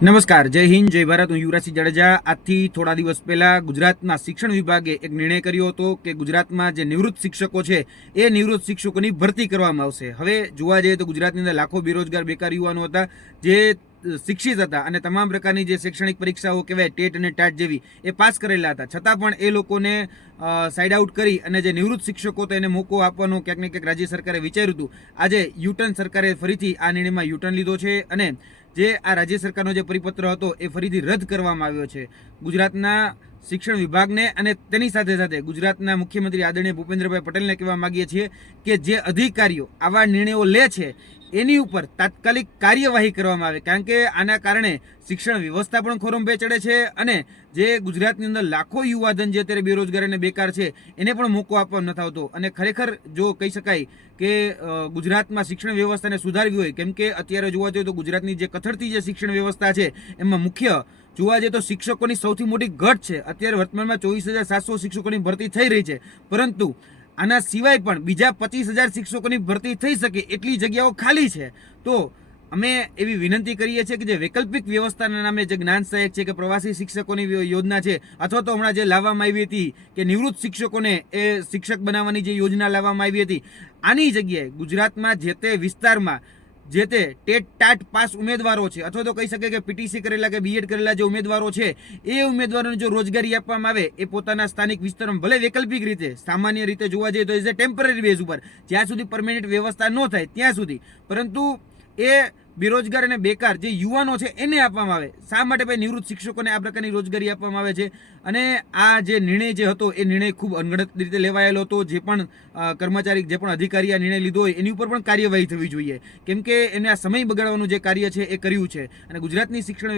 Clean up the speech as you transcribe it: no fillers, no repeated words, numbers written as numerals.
નમસ્કાર, જય હિન્દ, જય ભારત. હું યુવરાજસિંહ જાડેજા. આજથી થોડા દિવસ પહેલા ગુજરાતના શિક્ષણ વિભાગે એક નિર્ણય કર્યો હતો કે ગુજરાતમાં જે નિવૃત્ત શિક્ષકો છે એ નિવૃત્ત શિક્ષકોની ભરતી કરવામાં આવશે. હવે જોવા જઈએ તો ગુજરાતની અંદર લાખો બેરોજગાર બેકાર યુવાનો હતા જે શિક્ષિત હતા અને તમામ પ્રકારની જે શૈક્ષણિક પરીક્ષાઓ કહેવાય ટેટ અને ટાટ જેવી એ પાસ કરેલા હતા, છતાં પણ એ લોકોને સાઇડ આઉટ કરી અને જે નિવૃત્ત શિક્ષકો તો એને મોકો આપવાનો ક્યાંક ને ક્યાંક રાજ્ય સરકારે વિચાર્યું હતું. આજે યુટર્ન સરકારે ફરીથી આ નિર્ણયમાં યુટર્ન લીધો છે અને જે આ રાજ્ય સરકારનો જે પરિપત્ર હતો એ ફરીથી રદ કરવામાં આવ્યો છે. ગુજરાતના શિક્ષણ વિભાગને અને તેની સાથે સાથે ગુજરાતના મુખ્યમંત્રી આદરણીય ભૂપેન્દ્રભાઈ પટેલને કહેવા માંગીએ છીએ કે જે અધિકારીઓ આવા નિર્ણયો લે છે એની ઉપર તાત્કાલિક કાર્યવાહી કરવામાં આવે, કારણ કે આના કારણે શિક્ષણ વ્યવસ્થા પણ ખોરંભે ચડે છે અને જે ગુજરાતની અંદર લાખો યુવાધન જે અત્યારે બેરોજગાર અને બેકાર છે એને પણ મોકો આપવામાં નથી આવતો. અને ખરેખર જો કહી શકાય કે ગુજરાતમાં શિક્ષણ વ્યવસ્થાને સુધારવી હોય, કેમ કે અત્યારે જોવા જઈએ તો ગુજરાતની જે કથળતી જે શિક્ષણ વ્યવસ્થા છે એમાં મુખ્ય જોવા જઈએ તો શિક્ષકોની સૌથી મોટી ઘટ છે. અત્યારે વર્તમાનમાં 24,700 શિક્ષકોની ભરતી થઈ રહી છે, પરંતુ આના સિવાય પણ બીજા 25,000 શિક્ષકોની ભરતી થઈ શકે એટલી જગ્યાઓ ખાલી છે. તો અમે એવી વિનંતી કરીએ છીએ કે જે વૈકલ્પિક વ્યવસ્થાના નામે જે જ્ઞાન સહાયક છે કે પ્રવાસી શિક્ષકોની યોજના છે, અથવા તો હમણાં જે લાવવામાં આવી હતી કે નિવૃત્ત શિક્ષકોને એ શિક્ષક બનાવવાની જે યોજના લાવવામાં આવી હતી, આની જગ્યાએ ગુજરાતમાં જે તે વિસ્તારમાં જે તે ટેટ ટાટ પાસ ઉમેદવારો છે અથવા તો કહી શકે કે પીટીસી કરેલા કે બીએડ કરેલા જે ઉમેદવારો છે એ ઉમેદવારોને જો રોજગારી આપવામાં આવે, એ પોતાના સ્થાનિક વિસ્તારમાં ભલે વૈકલ્પિક રીતે સામાન્ય રીતે જોવા જઈએ તો એઝ એ ટેમ્પરરી બેઝ ઉપર જ્યાં સુધી પરમેનન્ટ વ્યવસ્થા ન થાય ત્યાં સુધી, પરંતુ એ બેરોજગાર અને બેકાર જે યુવાનો છે એને આપવામાં આવે. શા માટે ભાઈ નિવૃત્ત શિક્ષકોને આ પ્રકારની રોજગારી આપવામાં આવે છે? અને આ જે નિર્ણય જે હતો એ નિર્ણય ખૂબ અનગઢ રીતે લેવાયેલો હતો. જે પણ કર્મચારી જે પણ અધિકારી આ નિર્ણય લીધો હોય એની ઉપર પણ કાર્યવાહી થવી જોઈએ, કેમ કે એને આ સમય બગાડવાનું જે કાર્ય છે એ કર્યું છે અને ગુજરાતની શિક્ષણ